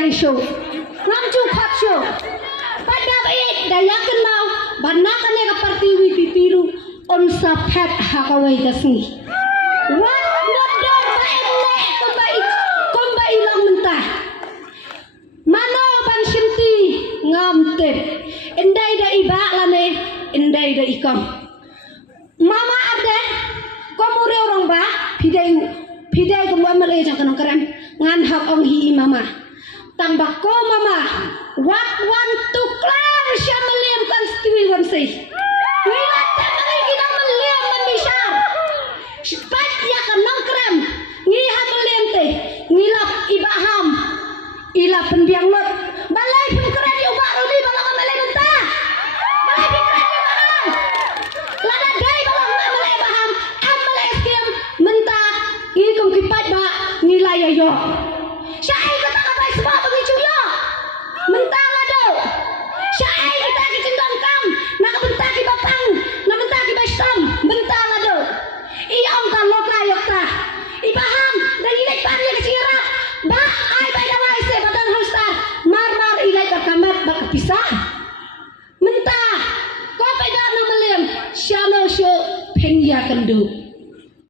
yang show ngam chu khat show pada daya kenal banakan ya partiwi titiru on sapet hakawai kasni wat ngodor bae kombai lang mentah mano ban simti ngam tep endai da iba lane endai da ikam mama ada komure orang ba pidai ko mo male jang kanong karam ngan hak ong hi mama tambah ko mama wat wan tuklar sya Mylliem kan stiwi wan sei wilat tamari kita Mylliem man bisar sepat ya kan Nongkrem ngi ha Mylliem te ngilap ibaham ila penbiang lot balai pun keren di ubah rodi balang Mylliem ta balai pun keren di baham lada dai balang Mylliem baham amal eskem menta ikum kipat ba nilai ayo syai kata apa sebab begitu yo menta lado syai kita kecendon kam nak benta ki bapang nak benta ki basam menta lado iya om kan loka yokta ibaham dan ilai pan ya kecira ba ai pada wai se badan hostar mar ilai bakamat bakapisah menta ko pada na Mylliem syano syo penya kendu